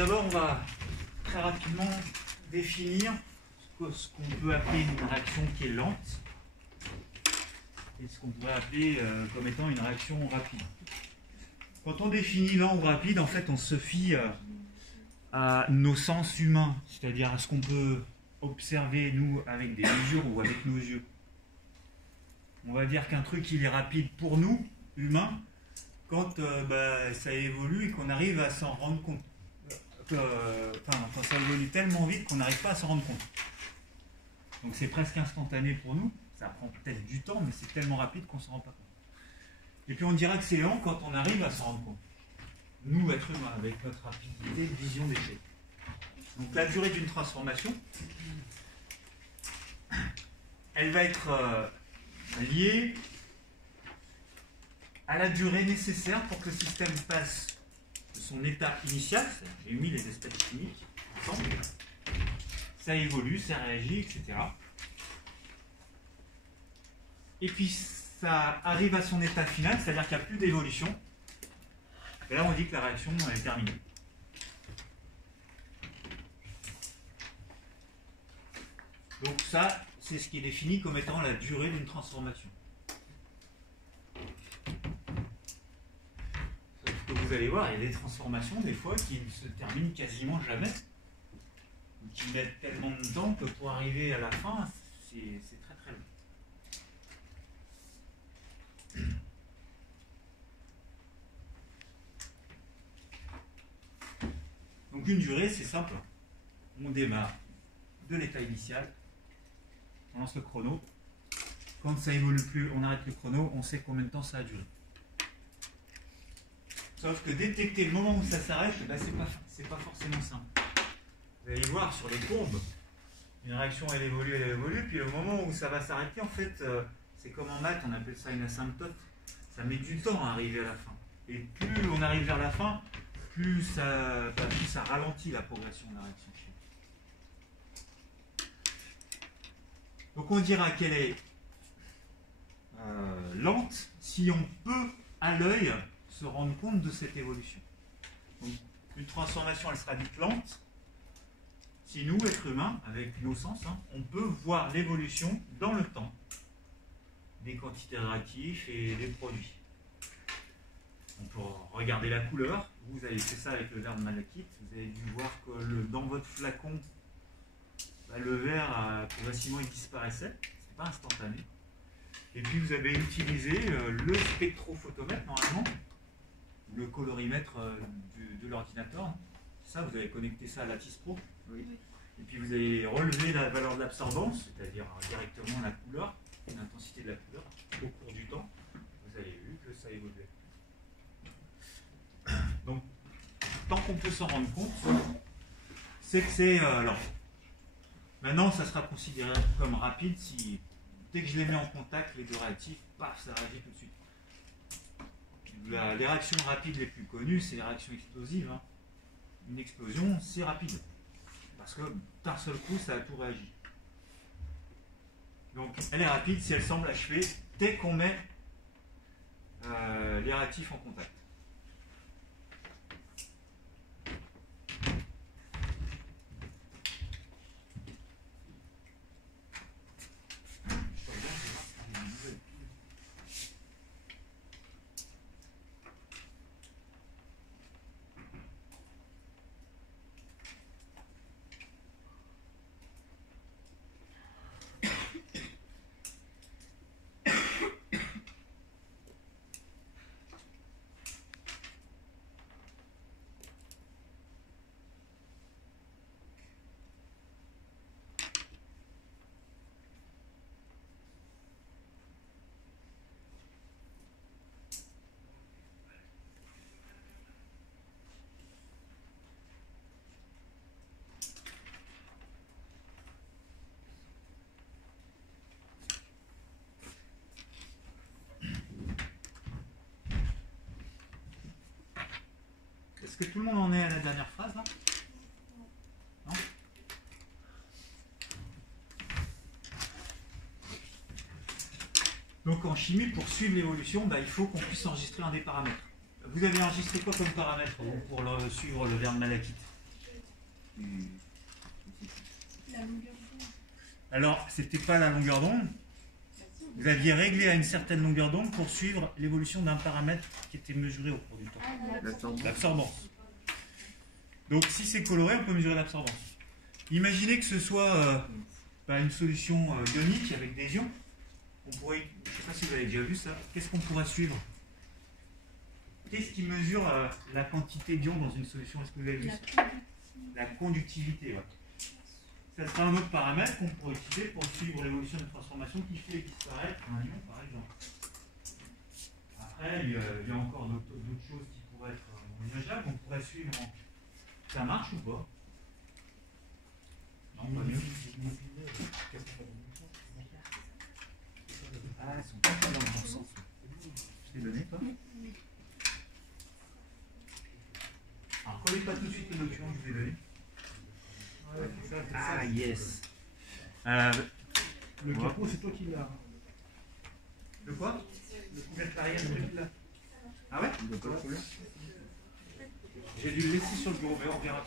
d'abord, on va très rapidement définir ce qu'on peut appeler une réaction qui est lente et ce qu'on pourrait appeler comme étant une réaction rapide. Quand on définit lent ou rapide, en fait, on se fie à nos sens humains, c'est-à-dire à ce qu'on peut observer, nous, avec des mesures ou avec nos yeux. On va dire qu'un truc, il est rapide pour nous, humains, quand ça évolue et qu'on arrive à s'en rendre compte. Quand ça évolue tellement vite qu'on n'arrive pas à s'en rendre compte. Donc c'est presque instantané pour nous, ça prend peut-être du temps, mais c'est tellement rapide qu'on ne s'en rend pas compte. Et puis on dira que c'est lent quand on arrive à s'en rendre compte. Nous, êtres humains, avec notre rapidité de vision des faits. Donc la durée d'une transformation, elle va être liée à la durée nécessaire pour que le système passe de son état initial, j'ai mis les espèces chimiques ensemble, ça évolue, ça réagit, etc. Et puis ça arrive à son état final, c'est-à-dire qu'il n'y a plus d'évolution. Et là on dit que la réaction est terminée. Donc ça, c'est ce qui est défini comme étant la durée d'une transformation. Sauf que vous allez voir, il y a des transformations des fois qui ne se terminent quasiment jamais. Ou qui mettent tellement de temps que pour arriver à la fin, c'est très très long. Donc une durée, c'est simple. On démarre de l'état initial, on lance le chrono. Quand ça évolue plus, on arrête le chrono, on sait combien de temps ça a duré. Sauf que détecter le moment où ça s'arrête, c'est pas forcément simple. Vous allez voir sur les courbes, une réaction elle évolue, puis le moment où ça va s'arrêter, en fait, c'est comme en maths, on appelle ça une asymptote. Ça met du temps à arriver à la fin. Et plus on arrive vers la fin, plus ça ralentit la progression de la réaction chimique. Donc on dira qu'elle est lente si on peut, à l'œil, se rendre compte de cette évolution. Donc, une transformation, elle sera dite lente si nous, êtres humains, avec nos sens, on peut voir l'évolution dans le temps des quantités de réactifs et des produits. On peut regarder la couleur. Vous avez fait ça avec le verre de malachite. Vous avez dû voir que dans votre flacon, le verre progressivement il disparaissait. C'est pas instantané. Et puis vous avez utilisé le spectrophotomètre normalement, le colorimètre de l'ordinateur. Ça, vous avez connecté ça à Lattice Pro. Oui. Et puis vous avez relevé la valeur de l'absorbance, c'est-à-dire directement la couleur, l'intensité de la couleur au cours du temps. Vous avez vu que ça évoluait. Donc, tant qu'on peut s'en rendre compte, c'est que c'est lent. Maintenant, ça sera considéré comme rapide si, dès que je les mets en contact, les deux réactifs, paf, ça réagit tout de suite. Les réactions rapides les plus connues, c'est les réactions explosives. Une explosion, c'est rapide. Parce que d'un seul coup, ça a tout réagi. Donc, elle est rapide si elle semble achevée dès qu'on met les réactifs en contact. Est-ce que tout le monde en est à la dernière phrase là? Non? Donc en chimie, pour suivre l'évolution, il faut qu'on puisse enregistrer un des paramètres. Vous avez enregistré quoi comme paramètre pour suivre le verre de malachite? La longueur d'onde. Alors, c'était pas la longueur d'onde. Vous aviez réglé à une certaine longueur d'onde pour suivre l'évolution d'un paramètre qui était mesuré au cours du temps. L'absorbance. Donc, si c'est coloré, on peut mesurer l'absorbance. Imaginez que ce soit une solution ionique avec des ions. On pourrait, je ne sais pas si vous avez déjà vu ça. Qu'est-ce qu'on pourrait suivre? Qu'est-ce qui mesure la quantité d'ions dans une solution? Est-ce que vous avez vu ça? La conductivité. Ouais. Ça sera un autre paramètre qu'on pourrait utiliser pour suivre l'évolution d'une transformation qui fait disparaître un ion, par exemple. Après, il y a encore d'autres choses qui pourraient être envisageables. On pourrait suivre. Ça marche ou pas? Non, pas mieux. Ah, ils sont pas dans le bon sens. Je t'ai donné, toi? Alors, collez pas tout de suite le document que je vous ai donné. Ah, yes. Le capot, c'est toi qui l'as. Le quoi? Le couvercle arrière, c'est toi qui l'as. Ah ouais? J'ai dû le laisser sur le bureau, mais on verra.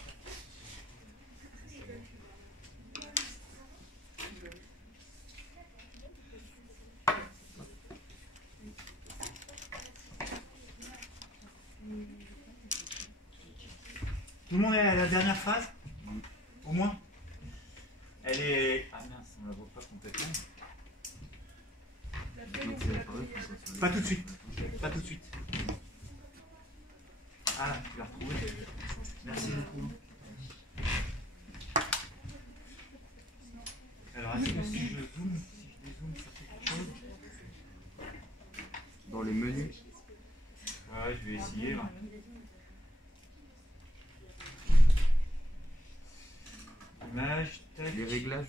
Tout le monde est à la dernière phrase? Au moins? Elle est... Ah mince, on la voit pas complètement. Pas tout de suite. Pas tout de suite. Ah, tu l'as retrouvé. Merci beaucoup. Alors, est-ce que si je dézoome, ça fait quelque chose? Dans les menus. Ouais, je vais essayer là. Image, tac. Les réglages.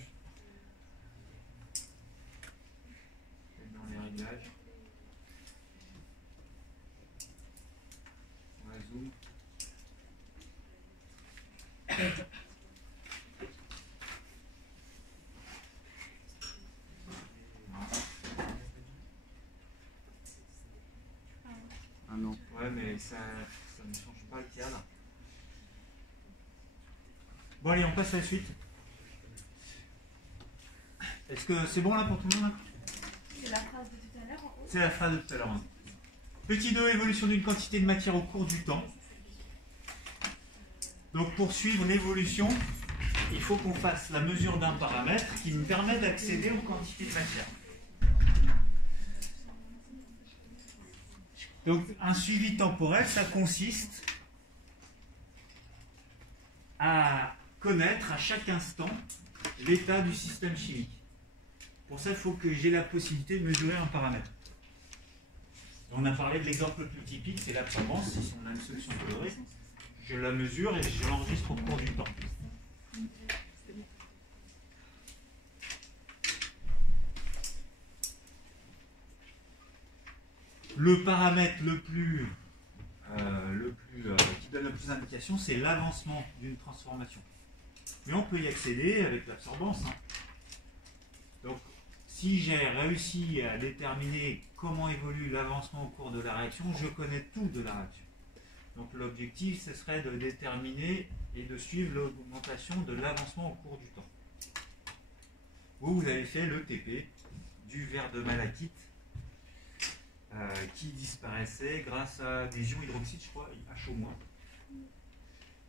Dans les réglages. On va zoom. Ah non. Ouais, mais ça ne change pas le cadre. Bon, allez, on passe à la suite. Est-ce que c'est bon là pour tout le monde? C'est la phrase de tout à l'heure en haut. C'est la phrase de tout à l'heure. Petit 2, évolution d'une quantité de matière au cours du temps. Donc pour suivre l'évolution, il faut qu'on fasse la mesure d'un paramètre qui nous permet d'accéder aux quantités de matière. Donc un suivi temporel, ça consiste à connaître à chaque instant l'état du système chimique. Pour ça, il faut que j'ai la possibilité de mesurer un paramètre. On a parlé de l'exemple le plus typique, c'est l'absorbance. Si on a une solution colorée, je la mesure et je l'enregistre au cours du temps. Le paramètre qui donne le plus d'indications, c'est l'avancement d'une transformation. Mais on peut y accéder avec l'absorbance. Donc, si j'ai réussi à déterminer comment évolue l'avancement au cours de la réaction, je connais tout de la réaction. Donc, l'objectif, ce serait de déterminer et de suivre l'augmentation de l'avancement au cours du temps. Vous avez fait le TP du verre de malachite qui disparaissait grâce à des ions hydroxydes, je crois, HO-.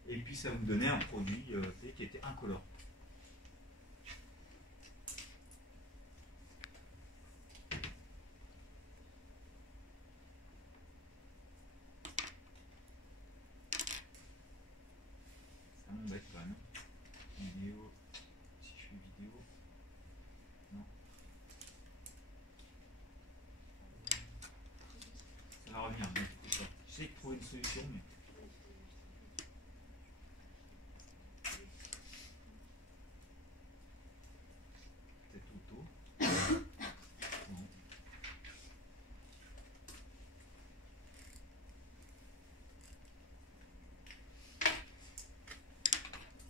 Et puis ça vous donnait un produit qui était incolore. Ça m'embête quand même. Vidéo. Si je fais vidéo. Non. Ça va revenir. J'essaie de trouver une solution, mais.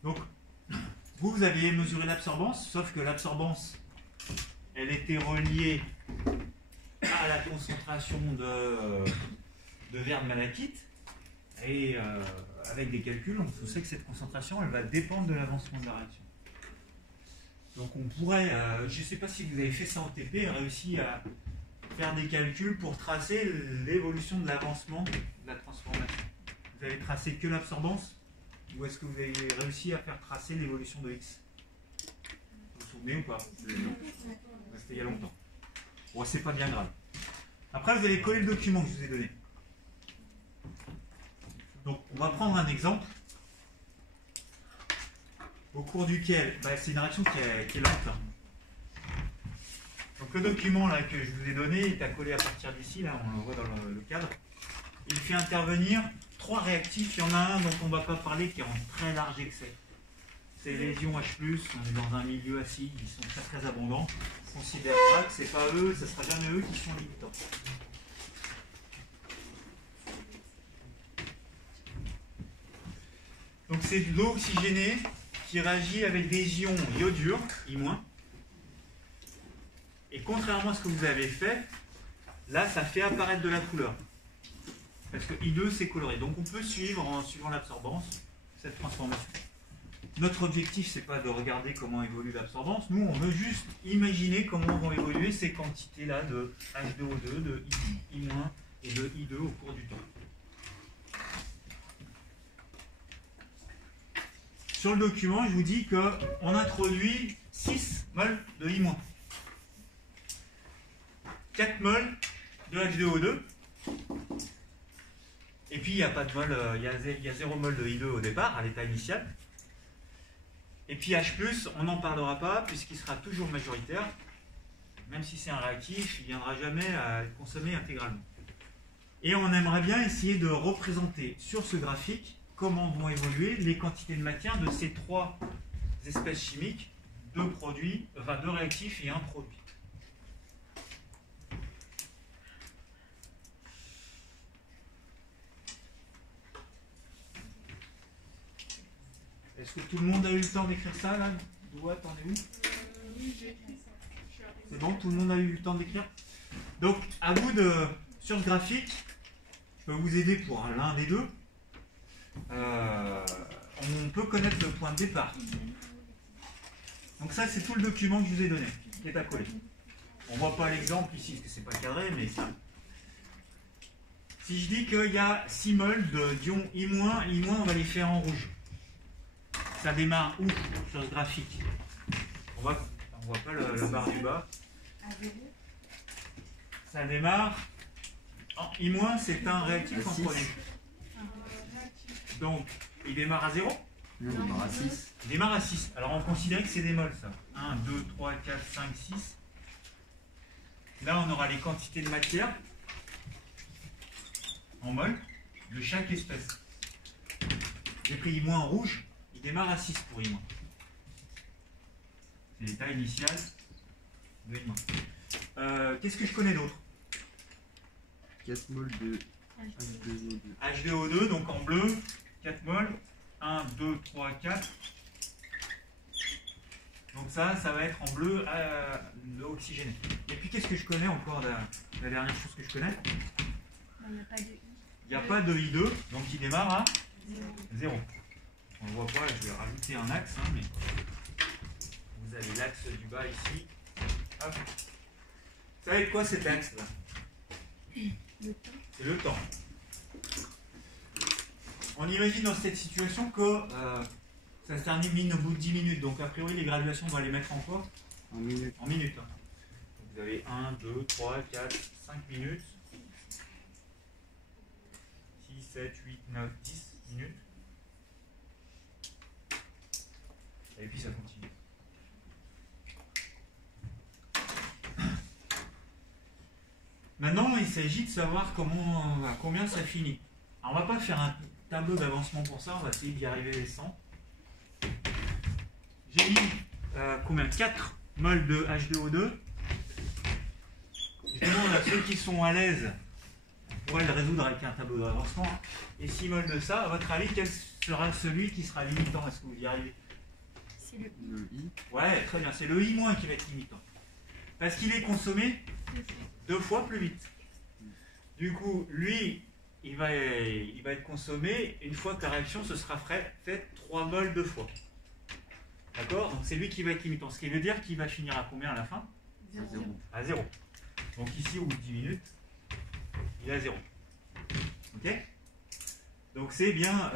Donc, vous aviez mesuré l'absorbance, sauf que l'absorbance, elle était reliée à la concentration de verre de malachite. Et avec des calculs, on sait que cette concentration, elle va dépendre de l'avancement de la réaction. Donc on pourrait, je ne sais pas si vous avez fait ça en TP, réussi à faire des calculs pour tracer l'évolution de l'avancement de la transformation. Vous avez tracé que l'absorbance, ou est-ce que vous avez réussi à faire tracer l'évolution de X? Vous vous souvenez ou pas? C'était il y a longtemps. Bon, c'est pas bien grave. Après, vous allez coller le document que je vous ai donné. Donc, on va prendre un exemple au cours duquel, c'est une réaction qui est lente. Donc, le document là, que je vous ai donné est à coller à partir d'ici, là, on le voit dans le cadre. Il fait intervenir 3 réactifs. Il y en a un dont on ne va pas parler qui est en très large excès. C'est les ions H+, on est dans un milieu acide, ils sont très très abondants. On considère pas que ce n'est pas eux, ce ne sera jamais eux qui sont limitants. Donc c'est de l'eau oxygénée qui réagit avec des ions iodures, I-. Et contrairement à ce que vous avez fait, là ça fait apparaître de la couleur. Parce que I2 c'est coloré. Donc on peut suivre, en suivant l'absorbance, cette transformation. Notre objectif, c'est pas de regarder comment évolue l'absorbance. Nous, on veut juste imaginer comment vont évoluer ces quantités-là de H2O2, de I- et de I2 au cours du temps. Sur le document, je vous dis qu'on introduit 6 mols de I-, 4 mols de H2O2, et puis il n'y a pas de mol, il y a 0 mol de I2 au départ, à l'état initial. Et puis H+, on n'en parlera pas, puisqu'il sera toujours majoritaire. Même si c'est un réactif, il ne viendra jamais à être consommé intégralement. Et on aimerait bien essayer de représenter sur ce graphique comment vont évoluer les quantités de matière de ces 3 espèces chimiques, 2 réactifs et un produit. Est-ce que tout le monde a eu le temps d'écrire ça là? Doua, t'en es où? Oui, j'ai écrit ça. C'est bon, tout le monde a eu le temps d'écrire? Donc, à vous de, sur ce graphique, je peux vous aider pour l'un des deux. On peut connaître le point de départ. Donc ça, c'est tout le document que je vous ai donné, qui est à coller. On ne voit pas l'exemple ici, parce que c'est pas cadré, mais ça. Si je dis qu'il y a 6 mols d'ions I-, on va les faire en rouge. Ça démarre où sur ce graphique? On voit pas la barre du bas. Ça démarre en I-, c'est un réactif en produit. Donc, il démarre à 0? Non, il démarre à 6. Il démarre à 6. Alors, on considère que c'est des mols, ça. 1, 2, 3, 4, 5, 6. Là, on aura les quantités de matière en mols de chaque espèce. J'ai pris I- en rouge. Il démarre à 6 pour I-. C'est l'état initial de I-. Qu'est-ce que je connais d'autre? 4 mols de H2O2. H2O2, donc en bleu, 4 mols. 1, 2, 3, 4. Donc ça va être en bleu oxygéné. Et puis qu'est-ce que je connais encore, la dernière chose que je connais? Il n'y a pas de I. Il n'y a pas de I2, donc il démarre à 0. On ne voit pas, je vais rajouter un axe, mais vous avez l'axe du bas ici. Hop. Vous savez quoi cet axe-là? Le temps. C'est le temps. On imagine dans cette situation que ça se termine au bout de 10 minutes. Donc a priori les graduations, on va les mettre en quoi? En minutes. En minutes. Donc, vous avez 1, 2, 3, 4, 5 minutes. 6, 7, 8, 9, 10 minutes. Et puis ça continue. Maintenant, il s'agit de savoir à combien ça finit. Alors, on ne va pas faire un tableau d'avancement pour ça, on va essayer d'y arriver les 100. J'ai mis combien? 4 mols de H2O2. Je demande à ceux qui sont à l'aise, on pourrait le résoudre avec un tableau d'avancement. Et 6 mols de ça, à votre avis, quel sera celui qui sera limitant? Est-ce que vous y arrivez? C'est le I. Le I. Ouais, très bien, c'est le I- qui va être limitant. Parce qu'il est consommé 2 fois plus vite. Du coup, lui, il va être consommé une fois que la réaction se sera faite 3 moles de fois. D'accord? Donc c'est lui qui va être limitant. Ce qui veut dire qu'il va finir à combien à la fin? À 0. Donc ici, au bout de 10 minutes, il est à 0. Ok? Donc c'est bien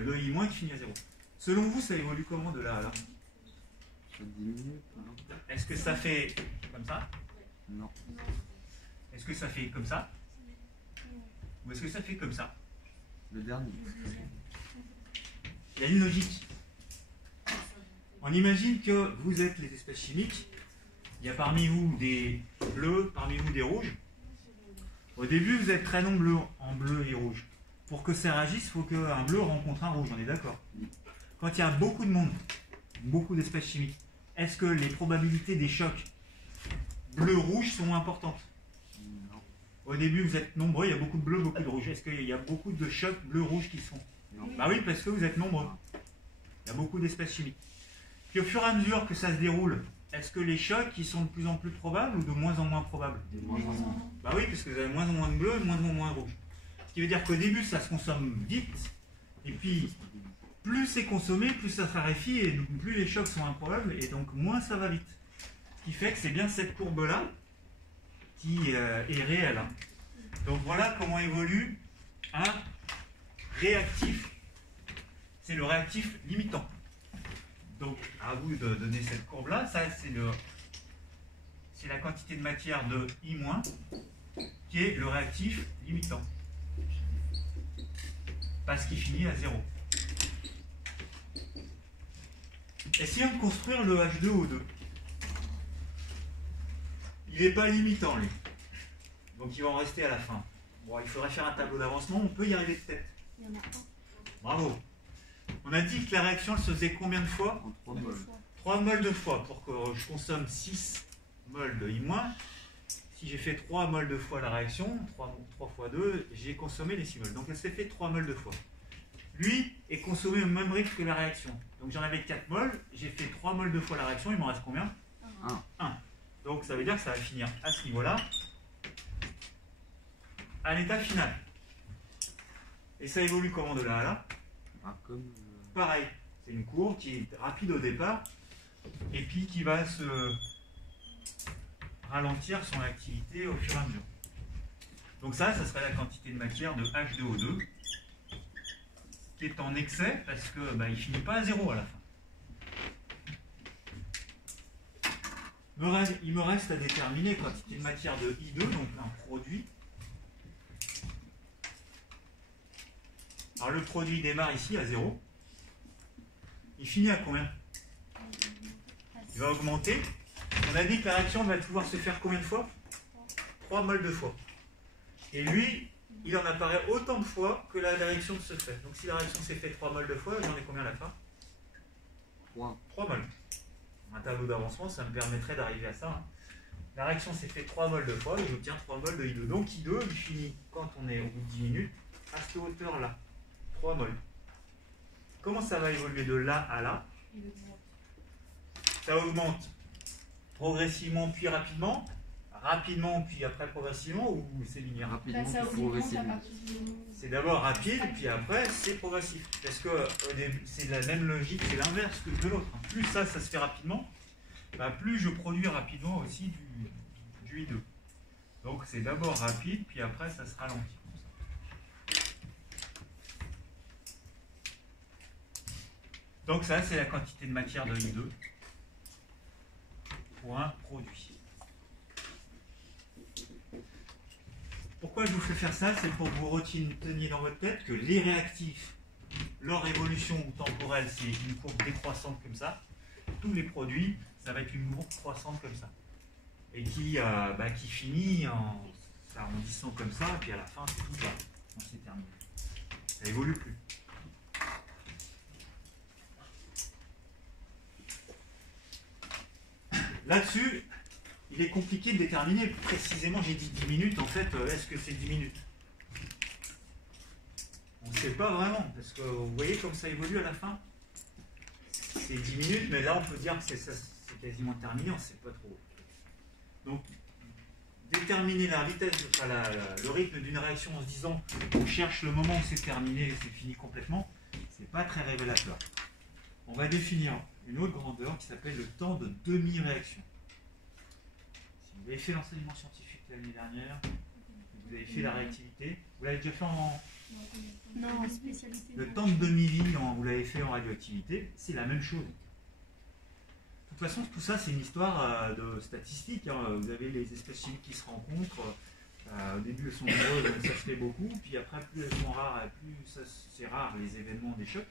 le I- qui finit à 0. Selon vous, ça évolue comment de là à là? Ça diminue, non? Est-ce que ça fait comme ça? Non. Est-ce que ça fait comme ça? Ou est-ce que ça fait comme ça? Le dernier. Il y a une logique. On imagine que vous êtes les espèces chimiques. Il y a parmi vous des bleus, parmi vous des rouges. Au début, vous êtes très nombreux en bleu et rouge. Pour que ça réagisse, il faut qu'un bleu rencontre un rouge, on est d'accord? Quand il y a beaucoup de monde, beaucoup d'espèces chimiques, est-ce que les probabilités des chocs bleu-rouge sont importantes? Non. Au début, vous êtes nombreux, il y a beaucoup de bleu, beaucoup de rouge. Est-ce qu'il y a beaucoup de chocs bleu-rouge qui se font? Non. Bah oui, parce que vous êtes nombreux. Il y a beaucoup d'espèces chimiques. Puis au fur et à mesure que ça se déroule, est-ce que les chocs ils sont de plus en plus probables ou de moins en moins probables? Bah oui, parce que vous avez moins en moins de bleu et moins en moins de rouge. Ce qui veut dire qu'au début, ça se consomme vite, et puis plus c'est consommé, plus ça se raréfie, et donc plus les chocs sont improbables, et donc moins ça va vite. Ce qui fait que c'est bien cette courbe-là qui est réelle. Donc voilà comment évolue un réactif. C'est le réactif limitant. Donc à vous de donner cette courbe-là. Ça, c'est la quantité de matière de I-, qui est le réactif limitant. Parce qu'il finit à 0. Essayons de construire le H2O2. Il n'est pas limitant, lui. Donc il va en rester à la fin. Bon, il faudrait faire un tableau d'avancement, on peut y arriver de tête. Il y en a un. Bravo. On a dit que la réaction, elle se faisait combien de fois? En 3 moles. 3 moles de fois. Pour que je consomme 6 moles de I-, si j'ai fait 3 moles de fois la réaction, 3 fois 2, j'ai consommé les 6 moles. Donc elle s'est fait 3 moles de fois. Lui est consommé au même rythme que la réaction. Donc j'en avais 4 moles, j'ai fait 3 moles de fois la réaction, il m'en reste combien? 1. Donc ça veut dire que ça va finir à ce niveau-là, à l'état final. Et ça évolue comment de là à là? Ah, comme. Pareil, c'est une courbe qui est rapide au départ, et puis qui va se ralentir son activité au fur et à mesure. Donc ça serait la quantité de matière de H2O2, qui est en excès, parce que il finit pas à 0 à la fin. Il me reste à déterminer quantité de matière de I2, donc un produit. Alors le produit démarre ici à 0. Il finit à combien? Il va augmenter. On a dit que la réaction va pouvoir se faire combien de fois? 3 moles de fois. Et lui, il en apparaît autant de fois que la réaction se fait. Donc si la réaction s'est faite 3 moles de fois, j'en ai combien à la fin? 3 moles. Un tableau d'avancement, ça me permettrait d'arriver à ça. Hein. La réaction s'est faite 3 moles de fois, et j'obtiens 3 moles de I2. Donc I2, il finit, quand on est au bout de 10 minutes, à cette hauteur-là. 3 moles. Comment ça va évoluer de là à là? Ça augmente progressivement puis rapidement. Rapidement puis après progressivement, ou c'est linéaire? Rapidement, Ça puis progressivement. C'est d'abord rapide, puis après c'est progressif. Parce que au début, c'est la même logique, c'est l'inverse que de l'autre. Plus ça se fait rapidement, plus je produis rapidement aussi du I2. Donc c'est d'abord rapide, puis après ça se ralentit. Donc ça, c'est la quantité de matière de I2 pour un produit. Pourquoi je vous fais faire ça? C'est pour que vous reteniez dans votre tête que les réactifs, leur évolution temporelle, c'est une courbe décroissante comme ça. Tous les produits, ça va être une courbe croissante comme ça. Et qui finit en s'arrondissant comme ça, et puis à la fin, c'est tout ça. C'est terminé. Ça évolue plus. Là-dessus, il est compliqué de déterminer précisément, j'ai dit 10 minutes, en fait, est-ce que c'est 10 minutes? On ne sait pas vraiment, parce que vous voyez comme ça évolue à la fin. C'est 10 minutes, mais là on peut dire que c'est quasiment terminé, on ne sait pas trop. Donc, déterminer la vitesse, enfin, le rythme d'une réaction en se disant on cherche le moment où c'est terminé et c'est fini complètement, c'est pas très révélateur. On va définir une autre grandeur qui s'appelle le temps de demi-réaction. Si vous avez fait l'enseignement scientifique l'année dernière, vous avez fait la réactivité, vous l'avez déjà fait en... Non, spécialité. Le temps de demi-vie, vous l'avez fait en radioactivité, c'est la même chose. De toute façon, tout ça, c'est une histoire de statistiques. Hein. Vous avez les espèces chimiques qui se rencontrent. Au début, elles sont nombreuses, donc ça se fait beaucoup. Puis après, plus elles sont rares, et plus c'est rare les événements des chocs.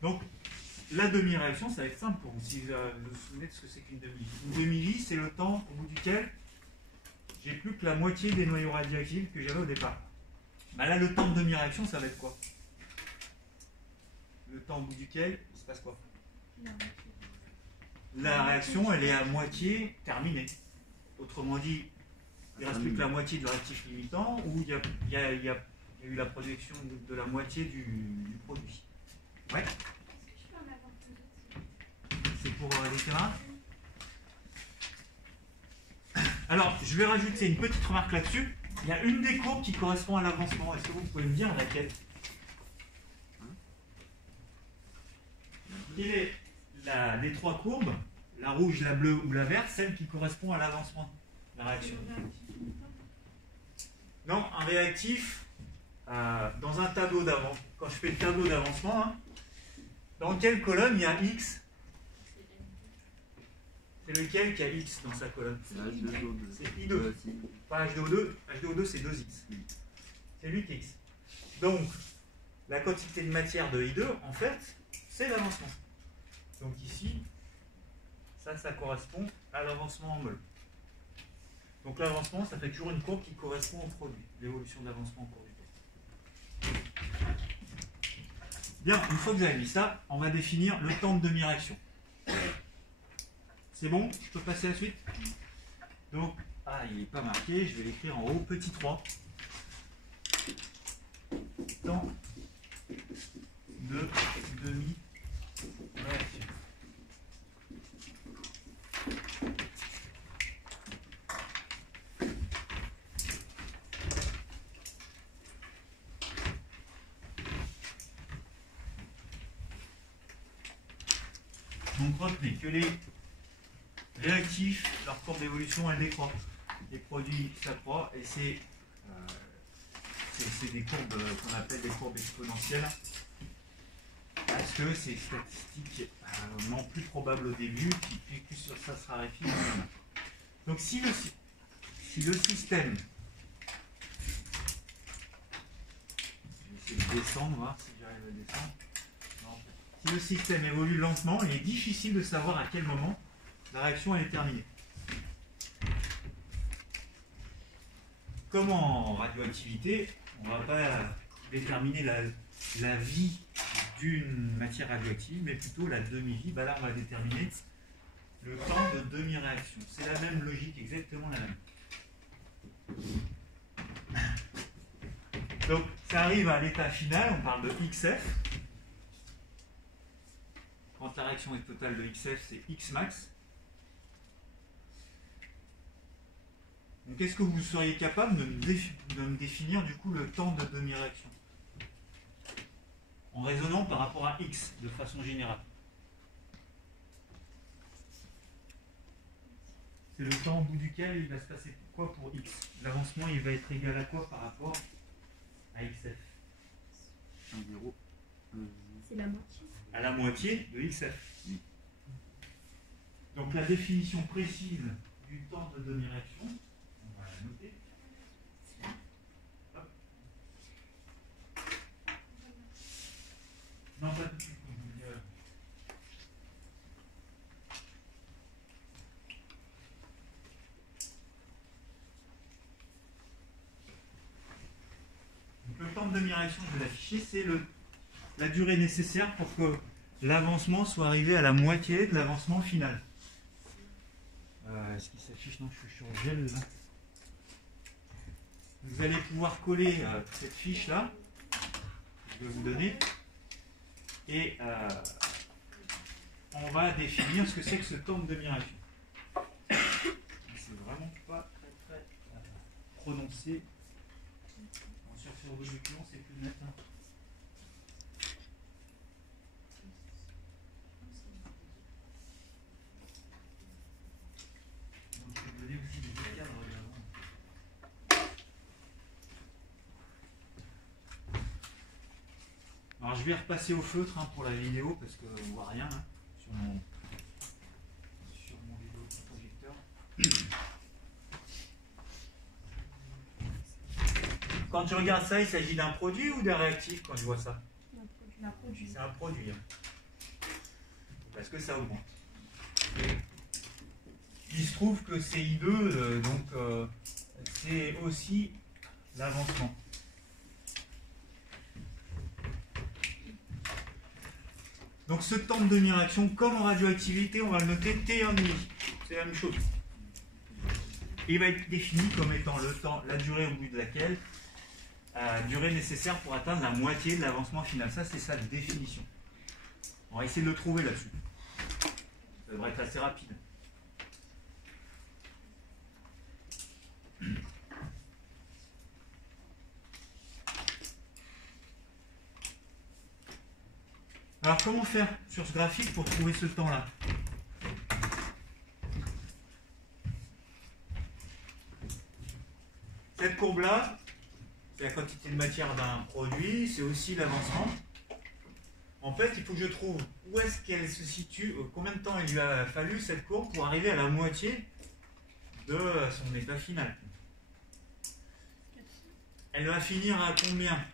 Donc, la demi-réaction, ça va être simple pour vous. Si vous vous souvenez de ce que c'est qu'une demi-vie. Une demi-vie, c'est le temps au bout duquel j'ai plus que la moitié des noyaux radioactifs que j'avais au départ. Bah là, le temps de demi-réaction, ça va être quoi? Le temps au bout duquel il se passe quoi? La réaction, elle est à moitié terminée. Autrement dit, il ne reste plus que la moitié du réactif limitant, ou il y a eu la production de la moitié du produit. Ouais. C'est pour les camarades. Alors, je vais rajouter une petite remarque là-dessus. Il y a une des courbes qui correspond à l'avancement. Est-ce que vous pouvez me dire laquelle? Quelle est des trois courbes, la rouge, la bleue ou la verte, celle qui correspond à l'avancement de la réaction? Non, un réactif, dans un tableau d'avant, quand je fais le tableau d'avancement, hein, dans quelle colonne il y a X? C'est lequel qui a X dans sa colonne? C'est H2O2. C'est I2. Pas H2O2. H2O2, c'est 2X. C'est lui qui est X. Donc, la quantité de matière de I2, en fait, c'est l'avancement. Donc ici, ça correspond à l'avancement en mol. Donc l'avancement, ça fait toujours une courbe qui correspond au produit, l'évolution d'avancement au cours du temps. Bien, une fois que vous avez mis ça, on va définir le temps de demi-réaction. C'est bon? Je peux passer à la suite? Donc, il n'est pas marqué, je vais l'écrire en haut, petit 3. Temps de demi-réaction. Donc retenez que les réactifs, leur courbe d'évolution, elle décroît. Les produits s'accroît et c'est des courbes qu'on appelle des courbes exponentielles parce que c'est statistiquement plus probable au début, puis plus ça se raréfie. Donc si le système, je vais essayer de descendre, voir si j'arrive à descendre. Non. Si le système évolue lentement, il est difficile de savoir à quel moment la réaction est terminée. Comme en radioactivité, on ne va pas déterminer la vie d'une matière radioactive, mais plutôt la demi-vie. Là, on va déterminer le temps de demi-réaction. C'est la même logique, exactement la même. Donc, ça arrive à l'état final, on parle de XF. Quand la réaction est totale de XF, c'est X max. Donc, est-ce que vous seriez capable de me définir du coup le temps de demi-réaction en raisonnant par rapport à X de façon générale? C'est le temps au bout duquel il va se passer quoi pour X? L'avancement, il va être égal à quoi par rapport à XF? 1,0. C'est la moitié. À la moitié de XF. Donc la définition précise du temps de demi-réaction, on va la noter. Hop. Non, pas tout de suite. Donc le temps de demi-réaction, je vais l'afficher, c'est la durée nécessaire pour que l'avancement soit arrivé à la moitié de l'avancement final. Est-ce qu'il s'affiche? Non, je suis sur gel là. Vous allez pouvoir coller cette fiche là, je vais vous donner, et on va définir ce que c'est que ce temps de demi-réaction. C'est vraiment pas très prononcer. En sur vos documents, c'est plus net. Hein. Donc, je vais donner aussi des cadres avant. Alors, je vais repasser au feutre hein, pour la vidéo parce qu'on ne voit rien hein, sur mon vidéoprojecteur. Quand tu regardes ça, il s'agit d'un produit ou d'un réactif quand tu vois ça? Un produit. C'est un produit. Hein. Parce que ça augmente. Il se trouve que c'est I2, donc c'est aussi l'avancement. Donc ce temps de demi-réaction, comme en radioactivité, on va le noter T1,5. C'est la même chose. Il va être défini comme étant le temps, la durée au bout de laquelle durée nécessaire pour atteindre la moitié de l'avancement final. Ça, c'est sa définition. On va essayer de le trouver là-dessus. Ça devrait être assez rapide. Alors, comment faire sur ce graphique pour trouver ce temps-là? Cette courbe-là, c'est la quantité de matière d'un produit, c'est aussi l'avancement. En fait, il faut que je trouve où est-ce qu'elle se situe, combien de temps il lui a fallu cette courbe pour arriver à la moitié de son état final. Elle va finir à combien?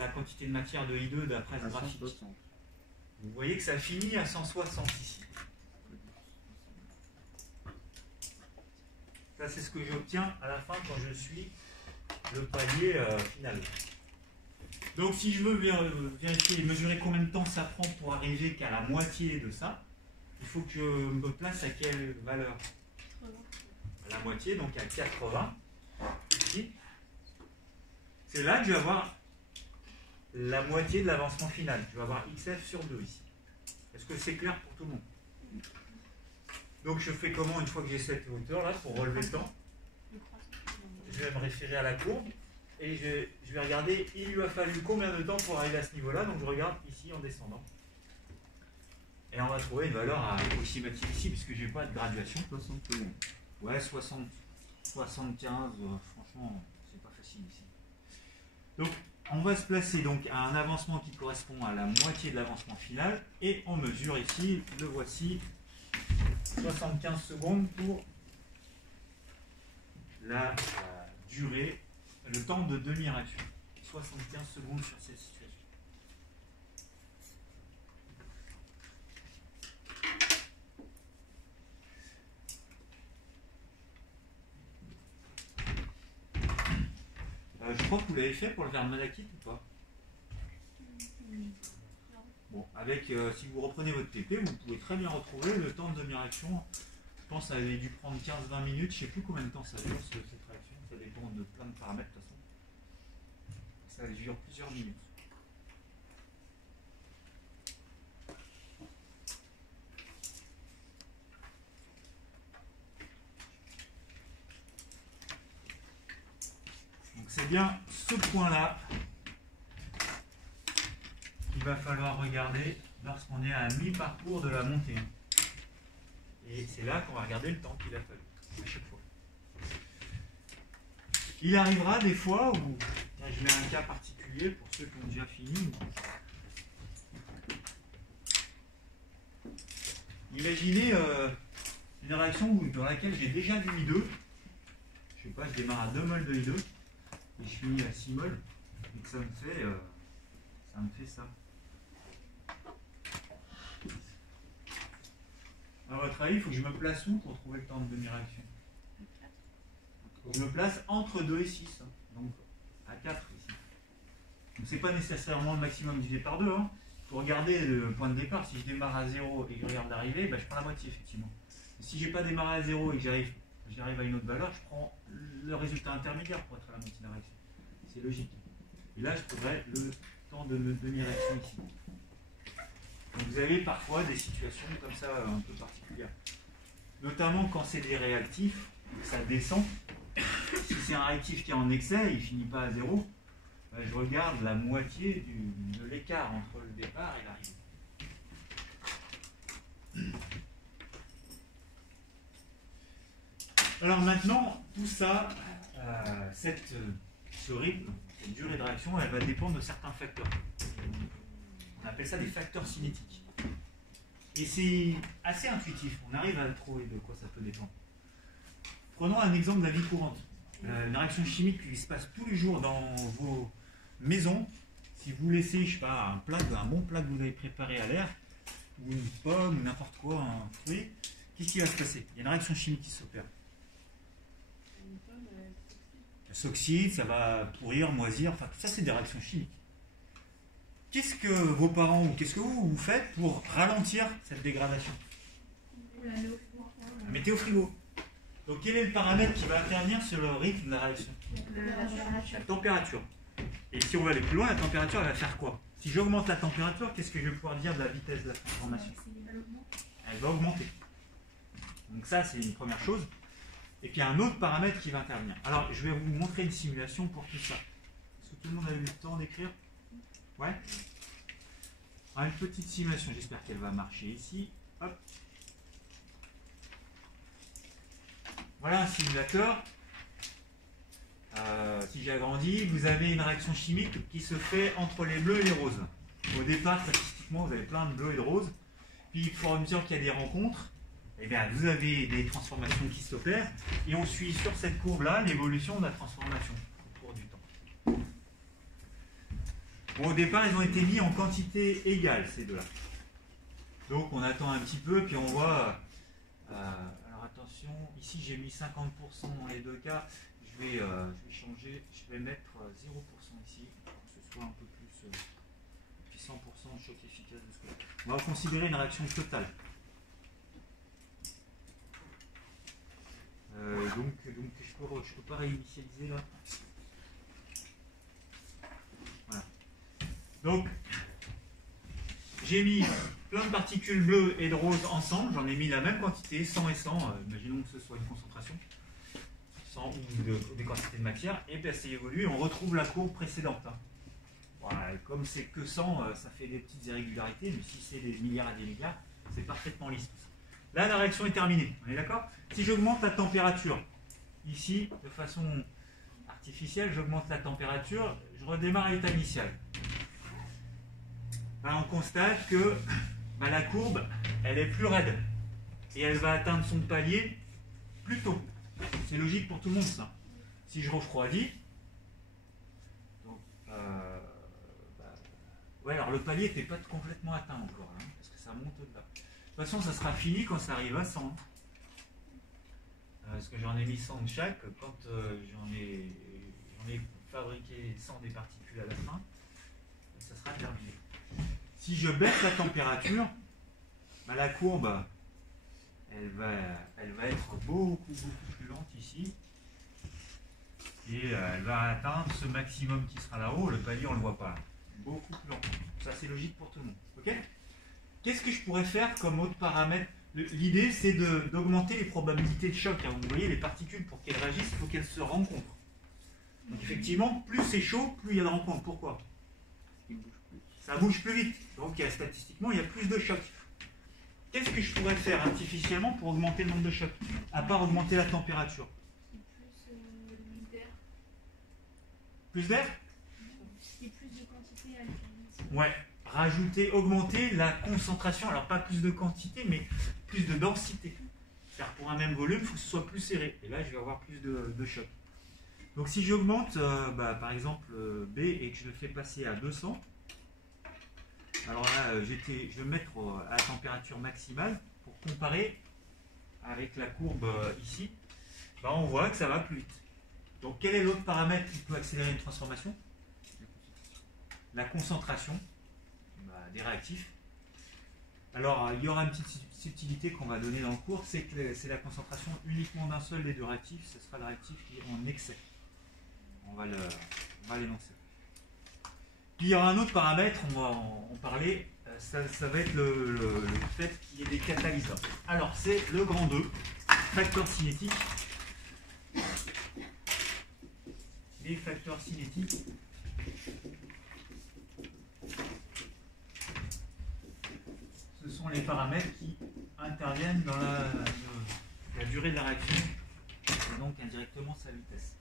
La quantité de matière de I2 d'après ce graphique. Vous voyez que ça finit à 160 ici. Ça, c'est ce que j'obtiens à la fin quand je suis le palier final. Donc, si je veux vérifier et mesurer combien de temps ça prend pour arriver qu'à la moitié de ça, il faut que je me place à quelle valeur? À la moitié, donc à 80. Ici. C'est là que je vais avoir la moitié de l'avancement final. Je vais avoir XF sur 2 ici. Est-ce que c'est clair pour tout le monde? Donc je fais comment une fois que j'ai cette hauteur là pour relever le temps? Je vais me référer à la courbe et je vais regarder il lui a fallu combien de temps pour arriver à ce niveau-là. Donc je regarde ici en descendant. Et on va trouver une valeur approximative ici puisque je n'ai pas de graduation. 60 secondes. Ouais, 60, 75, franchement, c'est pas facile ici. Donc on va se placer donc à un avancement qui correspond à la moitié de l'avancement final et on mesure ici, le voici, 75 secondes pour la durée, le temps de demi-réaction. 75 secondes sur cette situation. Je crois que vous l'avez fait pour le verre malachite ou pas? Bon, avec, si vous reprenez votre TP, vous pouvez très bien retrouver le temps de demi-réaction. Je pense que ça avait dû prendre 15-20 minutes, je ne sais plus combien de temps ça dure cette réaction, ça dépend de plein de paramètres de toute façon. Ça dure plusieurs minutes. Donc c'est bien ce point-là qu'il va falloir regarder lorsqu'on est à mi-parcours de la montée. Et c'est là qu'on va regarder le temps qu'il a fallu, à chaque fois. Il arrivera des fois où, là, je mets un cas particulier pour ceux qui ont déjà fini. Imaginez une réaction dans laquelle j'ai déjà du I2. Je sais pas, je démarre à 2 mol de I2 et je finis à 6 mol. Donc ça me fait ça. À votre avis, il faut que je me place où pour trouver le temps de demi-réaction? Je me place entre 2 et 6, hein. Donc à 4 ici. Donc c'est pas nécessairement le maximum divisé par 2. Hein. Il faut regarder le point de départ. Si je démarre à 0 et que je regarde l'arrivée, ben, je prends la moitié effectivement. Et si je n'ai pas démarré à 0 et que j'arrive à une autre valeur, je prends le résultat intermédiaire pour être à la moitié de la réaction. C'est logique. Et là, je trouverai le temps de demi-réaction ici. Donc vous avez parfois des situations comme ça un peu particulières. Notamment quand c'est des réactifs, ça descend. si c'est un réactif qui est en excès, il ne finit pas à 0, je regarde la moitié de l'écart entre le départ et l'arrivée. Alors maintenant, tout ça, ce rythme, cette durée de réaction, elle va dépendre de certains facteurs. On appelle ça des facteurs cinétiques. Et c'est assez intuitif, on arrive à trouver de quoi ça peut dépendre. Prenons un exemple de la vie courante. Une réaction chimique qui se passe tous les jours dans vos maisons. Si vous laissez, je sais pas, un bon plat que vous avez préparé à l'air, ou une pomme, ou n'importe quoi, un fruit, qu'est-ce qui va se passer? Il y a une réaction chimique qui s'opère. Ça s'oxyde, ça va pourrir, moisir, enfin tout ça c'est des réactions chimiques. Qu'est-ce que vos parents ou qu'est-ce que vous faites pour ralentir cette dégradation? Mettez au frigo. Donc quel est le paramètre qui va intervenir sur le rythme de la réaction? La température. Et si on va aller plus loin, la température elle va faire quoi? Si j'augmente la température, qu'est-ce que je vais pouvoir dire de la vitesse de la transformation? Elle va augmenter. Donc ça c'est une première chose. Et puis il y a un autre paramètre qui va intervenir. Alors je vais vous montrer une simulation pour tout ça. Est-ce que tout le monde a eu le temps d'écrire? Ouais. Alors, une petite simulation, j'espère qu'elle va marcher ici. Hop. Voilà un simulateur. Si j'agrandis, vous avez une réaction chimique qui se fait entre les bleus et les roses. Au départ, statistiquement, vous avez plein de bleus et de roses. Puis, au fur et à mesure qu'il y a des rencontres, eh bien, vous avez des transformations qui s'opèrent. Et on suit sur cette courbe-là l'évolution de la transformation au cours du temps. Bon, au départ, ils ont été mis en quantité égale, ces deux-là. Donc, on attend un petit peu, puis on voit... alors, attention, ici, j'ai mis 50% dans les deux cas. Je vais changer, je vais mettre 0% ici, pour que ce soit un peu plus... puis 100% de choc efficace de ce côté. On va considérer une réaction totale. Donc je peux pas réinitialiser là. Voilà. Donc, j'ai mis plein de particules bleues et de roses ensemble. J'en ai mis la même quantité, 100 et 100. Imaginons que ce soit une concentration. 100 ou des quantités de matière. Et bien, ça évolue. On retrouve la courbe précédente. Hein. Voilà. Et comme c'est que 100, ça fait des petites irrégularités. Mais si c'est des milliards et des milliards, c'est parfaitement lisse. Là, la réaction est terminée. On est d'accord? Si j'augmente la température, ici, de façon artificielle, j'augmente la température, je redémarre à l'état initial. Là, on constate que la courbe, elle est plus raide. Et elle va atteindre son palier plus tôt. C'est logique pour tout le monde, ça. Si je refroidis, donc, ouais, alors le palier n'était pas complètement atteint encore, hein, parce que ça monte au-delà. De toute façon, ça sera fini quand ça arrive à 100. Parce que j'en ai mis 100 de chaque. Quand j'en ai fabriqué 100 des particules à la fin, ça sera terminé. Si je baisse la température, la courbe, elle va être beaucoup plus lente ici. Et elle va atteindre ce maximum qui sera là-haut. Le palier, on ne le voit pas. Beaucoup plus lent. Ça, c'est logique pour tout le monde. Ok ? Qu'est-ce que je pourrais faire comme autre paramètre? L'idée, c'est d'augmenter les probabilités de choc. Hein. Vous voyez, les particules, pour qu'elles réagissent, il faut qu'elles se rencontrent. Donc effectivement, plus c'est chaud, plus il y a de rencontres. Pourquoi? Ça bouge plus vite. Donc statistiquement, il y a plus de chocs. Qu'est-ce que je pourrais faire artificiellement pour augmenter le nombre de chocs, à part augmenter la température? Plus d'air. Plus d'air? Et plus de quantité à l'intérieur. Ouais. Rajouter, augmenter la concentration, alors pas plus de quantité, mais plus de densité. Car pour un même volume, il faut que ce soit plus serré. Et là, je vais avoir plus de choc. Donc si j'augmente, par exemple, B et que je le fais passer à 200, alors là, je vais mettre à la température maximale pour comparer avec la courbe ici. On voit que ça va plus vite. Donc quel est l'autre paramètre qui peut accélérer une transformation? La concentration des réactifs. Alors, il y aura une petite subtilité qu'on va donner dans le cours, c'est que c'est la concentration uniquement d'un seul des deux réactifs, ce sera le réactif qui est en excès. On va l'énoncer. Puis il y aura un autre paramètre, on va en parler, ça va être le fait qu'il y ait des catalyseurs. Alors, c'est le grand 2, facteur cinétique. des facteurs cinétiques. Ce sont les paramètres qui interviennent dans la durée de la réaction et donc indirectement sa vitesse.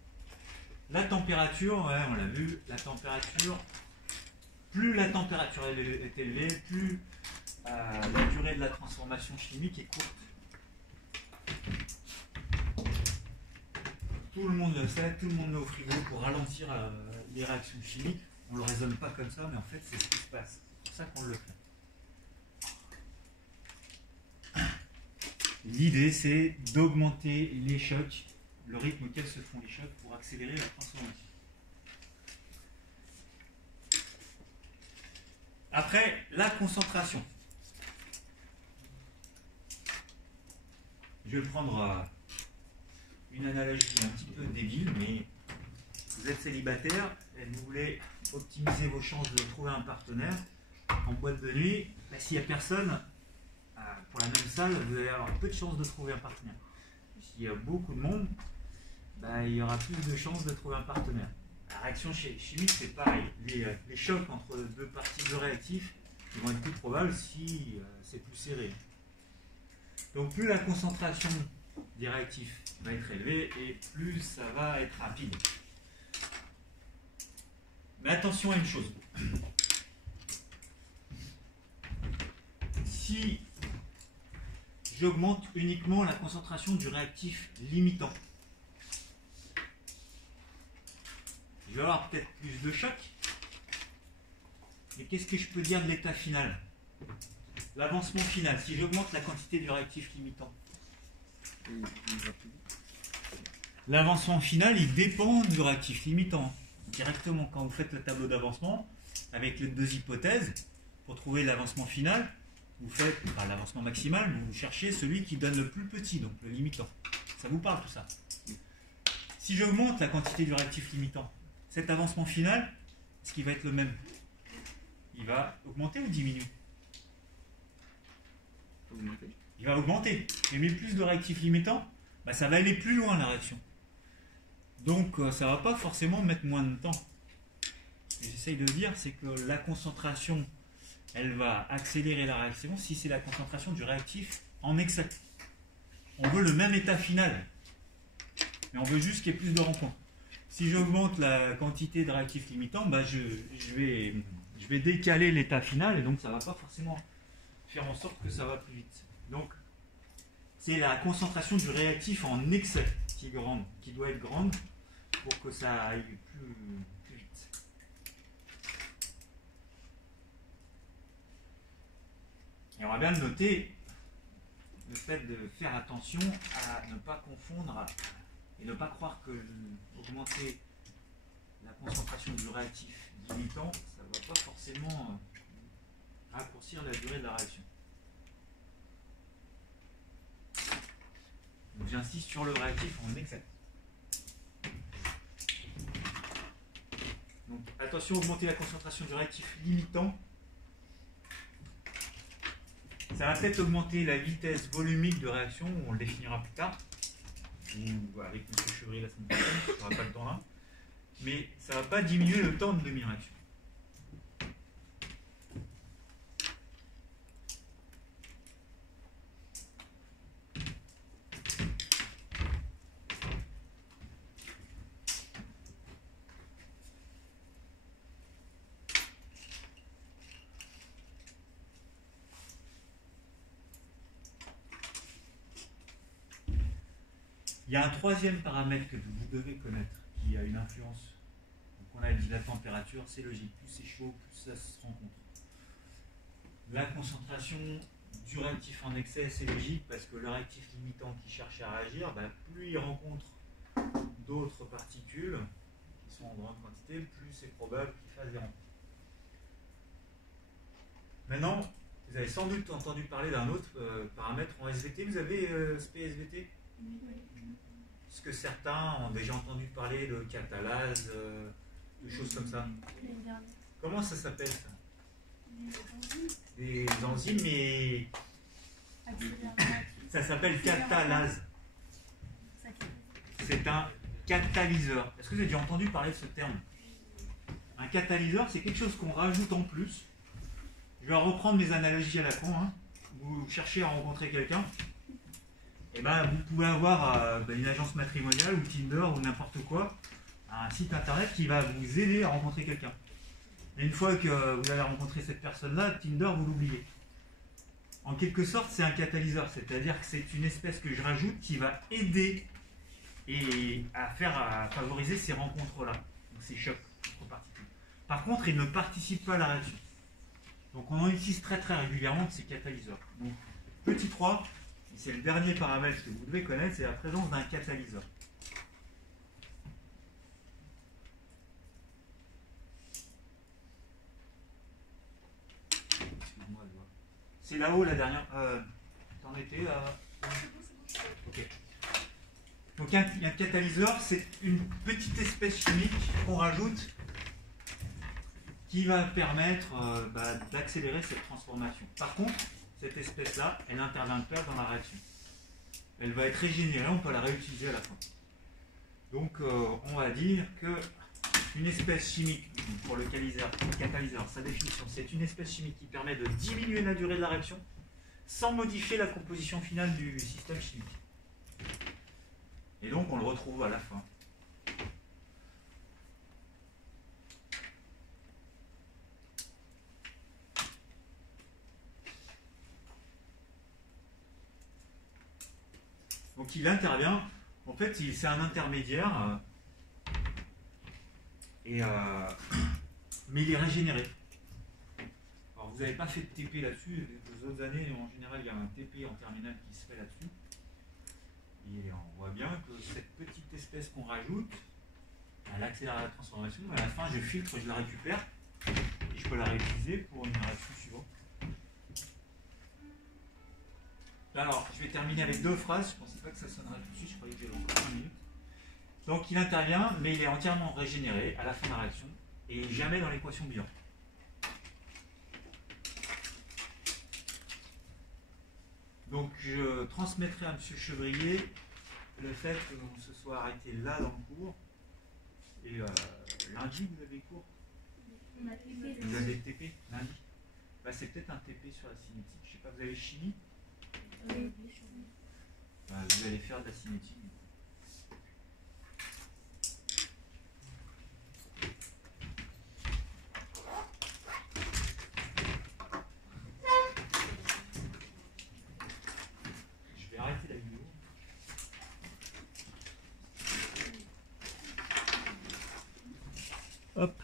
La température, ouais, on l'a vu, la température, plus la température est élevée, plus la durée de la transformation chimique est courte. Tout le monde le sait, tout le monde met au frigo pour ralentir les réactions chimiques. On ne le raisonne pas comme ça, mais en fait c'est ce qui se passe. C'est pour ça qu'on le fait. L'idée, c'est d'augmenter les chocs, le rythme auquel se font les chocs pour accélérer la transformation. Après, la concentration. Je vais prendre une analogie un petit peu débile, mais vous êtes célibataire et vous voulez optimiser vos chances de trouver un partenaire en boîte de nuit. S'il n'y a personne, pour la même salle, vous allez avoir peu de chances de trouver un partenaire. S'il y a beaucoup de monde, il y aura plus de chances de trouver un partenaire. La réaction chimique, c'est pareil. Les chocs entre deux parties de réactifs vont être plus probables si c'est plus serré. Donc plus la concentration des réactifs va être élevée et plus ça va être rapide. Mais attention à une chose. Si j'augmente uniquement la concentration du réactif limitant, je vais avoir peut-être plus de choc. Mais qu'est-ce que je peux dire de l'état final? L'avancement final, si j'augmente la quantité du réactif limitant. L'avancement final, il dépend du réactif limitant. Directement, quand vous faites le tableau d'avancement, avec les deux hypothèses, pour trouver l'avancement final, vous faites l'avancement maximal, vous cherchez celui qui donne le plus petit, donc le limitant. Ça vous parle tout ça? Si j'augmente la quantité du réactif limitant, cet avancement final, est-ce qu'il va être le même? Il va augmenter ou diminuer? Il va augmenter. J'ai mis plus de réactif limitant, ça va aller plus loin la réaction. Donc ça ne va pas forcément mettre moins de temps. Ce que j'essaye de dire, c'est que la concentration, elle va accélérer la réaction si c'est la concentration du réactif en excès. On veut le même état final, mais on veut juste qu'il y ait plus de rencontres. Si j'augmente la quantité de réactif limitant, je vais décaler l'état final et donc ça ne va pas forcément faire en sorte que ça va plus vite. Donc c'est la concentration du réactif en excès qui est grande, qui doit être grande pour que ça aille plus vite. Et on va bien noter le fait de faire attention à ne pas confondre et ne pas croire que augmenter la concentration du réactif limitant, ça ne va pas forcément raccourcir la durée de la réaction. Donc j'insiste sur le réactif en excès. Donc attention, augmenter la concentration du réactif limitant. Ça va peut-être augmenter la vitesse volumique de réaction, on le définira plus tard, ou avec M. Chevrier la semaine prochaine, je n'aurai pas le temps là. Mais ça ne va pas diminuer le temps de demi-réaction. Il y a un troisième paramètre que vous devez connaître qui a une influence. Donc on a dit la température, c'est logique. Plus c'est chaud, plus ça se rencontre. La concentration du réactif en excès, c'est logique parce que le réactif limitant qui cherche à réagir, plus il rencontre d'autres particules qui sont en grande quantité, plus c'est probable qu'il fasse des rencontres. Maintenant, vous avez sans doute entendu parler d'un autre paramètre en SVT. Vous avez SPSVT? Est-ce que certains ont déjà entendu parler de catalase, de choses comme ça? Comment ça s'appelle ça? Des enzymes, mais ça s'appelle catalase. C'est un catalyseur. Est-ce que vous avez déjà entendu parler de ce terme? Un catalyseur, c'est quelque chose qu'on rajoute en plus. Je vais reprendre mes analogies à la con. Hein. Vous cherchez à rencontrer quelqu'un, et ben, vous pouvez avoir une agence matrimoniale ou Tinder ou n'importe quoi, un site internet qui va vous aider à rencontrer quelqu'un. Et une fois que vous avez rencontré cette personne-là, Tinder, vous l'oubliez. En quelque sorte, c'est un catalyseur, c'est-à-dire que c'est une espèce que je rajoute qui va aider à favoriser ces rencontres-là, donc ces chocs entre particules. Par contre, il ne participe pas à la réaction. Donc on en utilise très très régulièrement de ces catalyseurs. Donc, petit 3, c'est le dernier paramètre que vous devez connaître, c'est la présence d'un catalyseur. Excuse-moi, c'est là-haut la dernière. T'en étais là. Ok. Donc un catalyseur, c'est une petite espèce chimique qu'on rajoute qui va permettre d'accélérer cette transformation. Par contre, cette espèce-là, elle n'intervient pas dans la réaction. Elle va être régénérée, on peut la réutiliser à la fin. Donc on va dire que une espèce chimique, pour le catalyseur, sa définition, c'est une espèce chimique qui permet de diminuer la durée de la réaction sans modifier la composition finale du système chimique. Et donc on le retrouve à la fin. Donc il intervient, en fait c'est un intermédiaire, mais il est régénéré. Alors vous n'avez pas fait de TP là-dessus, les autres années en général il y a un TP en terminale qui se fait là-dessus. Et on voit bien que cette petite espèce qu'on rajoute, elle accélère la transformation, à la fin je filtre, je la récupère, et je peux la réutiliser pour une réaction suivante. Alors, je vais terminer avec 2 phrases, je ne pensais pas que ça sonnerait tout de suite, je croyais que j'avais encore 5 minutes. Donc il intervient, mais il est entièrement régénéré à la fin de la réaction, et jamais dans l'équation bilan. Donc je transmettrai à M. Chevrier le fait que l'on se soit arrêté là dans le cours. Et lundi, vous avez cours? On a TP. Vous avez TP lundi? C'est peut-être un TP sur la cinétique. Je ne sais pas, vous avez chimie? Oui. Vous allez faire de la cinétique. Je vais arrêter la vidéo. Hop.